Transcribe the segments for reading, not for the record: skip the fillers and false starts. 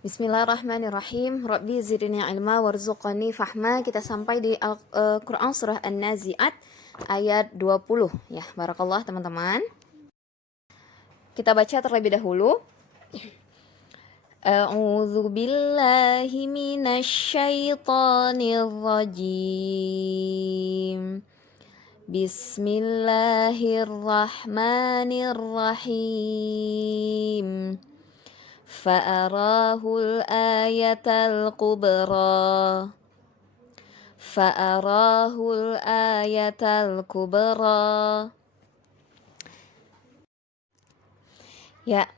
Bismillahirrahmanirrahim. Rabbi zidni ilma warzuqni fahma. Kita sampai di Quran surah An-Nazi'at ayat 20 ya. Barakallah teman-teman. Kita baca terlebih dahulu. A'udzu billahi minasy syaithanir rajim. Bismillahirrahmanirrahim. Fa'arahul ayatal kubra Fa'arahul ayatal kubra. Ya,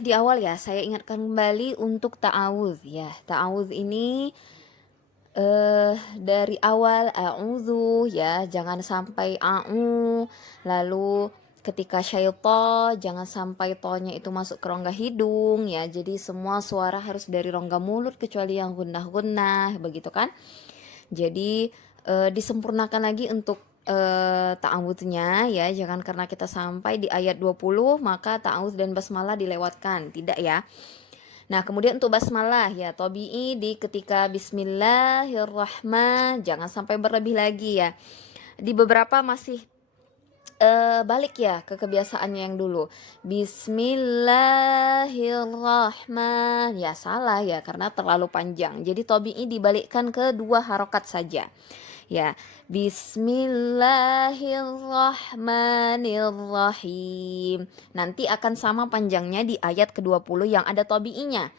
di awal ya saya ingatkan kembali untuk ta'awudz ya. Ta'awudz ini dari awal a'udzu ya, jangan sampai lalu ketika syaitan jangan sampai tonya itu masuk ke rongga hidung ya. Jadi semua suara harus dari rongga mulut kecuali yang gunnah-gunnah begitu kan. Jadi disempurnakan lagi untuk ta'awudznya ya. Jangan karena kita sampai di ayat 20 maka ta'awudz dan basmalah dilewatkan, tidak ya. Nah, kemudian untuk basmalah ya, tabi'i di ketika bismillahirrahmanirrahim jangan sampai berlebih lagi ya. Di beberapa masih balik ya ke kebiasaannya yang dulu. Bismillahirrahmanirrahim. Ya salah ya karena terlalu panjang. Jadi tabi'i dibalikkan ke 2 harokat saja. Ya, bismillahirrahmanirrahim. Nanti akan sama panjangnya di ayat ke-20 yang ada tabi'inya.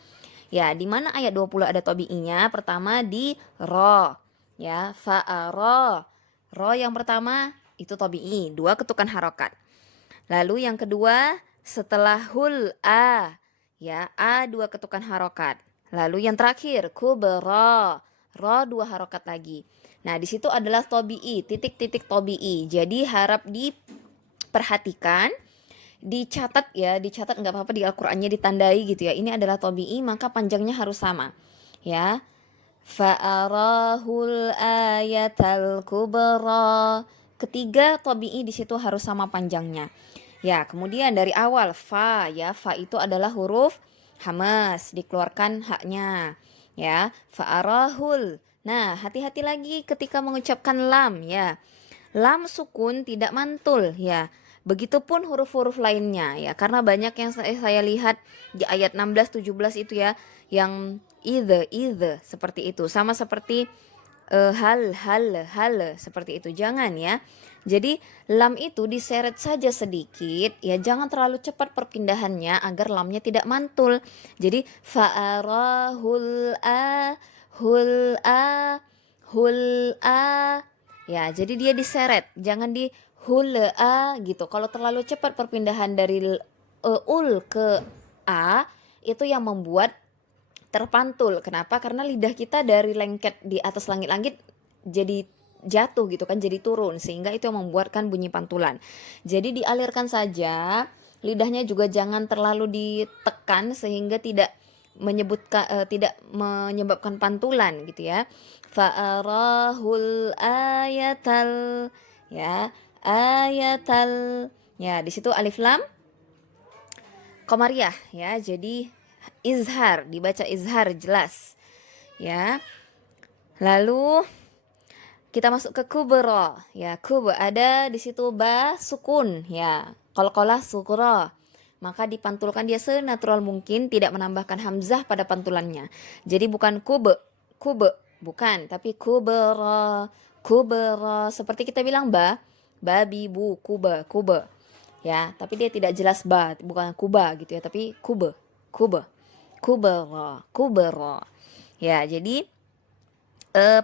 Ya, di mana ayat 20 ada tabi'inya? Pertama di ro. Ya, fa'ara. Ro yang pertama itu tabi'i, 2 ketukan harokat. Lalu yang kedua setelah hul a. Ya, a 2 ketukan harokat. Lalu yang terakhir kubra. Ro 2 harokat lagi. Nah, di situ adalah tabi'i, titik-titik tabi'i. Jadi harap diperhatikan, dicatat ya, dicatat nggak apa-apa di Al-Qur'annya ditandai gitu ya. Ini adalah tabi'i maka panjangnya harus sama. Ya. Fa'arahul ayatal kubra. Ketiga tabi'i di situ harus sama panjangnya. Ya, kemudian dari awal fa ya, fa itu adalah huruf hamas, dikeluarkan haknya. Ya, fa'arahul. Nah, hati-hati lagi ketika mengucapkan lam ya. Lam sukun tidak mantul ya. Begitupun huruf-huruf lainnya ya. Karena banyak yang saya lihat di ayat 16 17 itu ya yang idze seperti itu. Sama seperti hal seperti itu. Jangan ya. Jadi lam itu diseret saja sedikit ya, jangan terlalu cepat perpindahannya agar lamnya tidak mantul. Jadi fa'arahul hul a ya, jadi dia diseret, jangan di hul a gitu. Kalau terlalu cepat perpindahan dari ul ke a itu yang membuat terpantul. Kenapa? Karena lidah kita dari lengket di atas langit-langit jadi jatuh gitu kan, jadi turun, sehingga itu yang membuatkan bunyi pantulan. Jadi dialirkan saja, lidahnya juga jangan terlalu ditekan sehingga tidak menyebabkan pantulan gitu ya. Fa'arahul ayatal ya, ayatal ya, di situ alif lam qamariyah ya. Jadi izhar, dibaca izhar jelas ya. Lalu kita masuk ke kubra ya. Ada di situ ba sukun ya. Qalqalah sukra. Maka dipantulkan dia senatural mungkin, tidak menambahkan hamzah pada pantulannya. Jadi bukan kube bukan, tapi kubra seperti kita bilang babi bu kuba ya, tapi dia tidak jelas bukan kuba gitu ya, tapi kubra ya. Jadi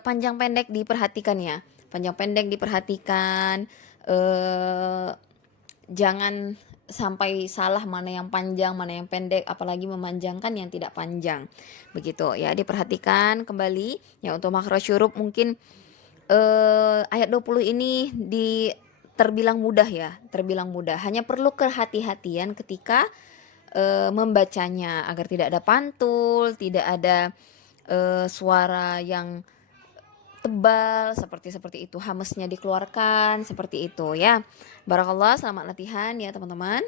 panjang pendek diperhatikan ya, jangan sampai salah mana yang panjang mana yang pendek, apalagi memanjangkan yang tidak panjang begitu ya. Diperhatikan kembali ya. Untuk makhraj huruf mungkin ayat 20 ini terbilang mudah ya, terbilang mudah, hanya perlu kehati-hatian ketika membacanya agar tidak ada pantul, tidak ada suara yang tebal seperti itu, hamesnya dikeluarkan seperti itu ya. Barakallah, selamat latihan ya teman-teman.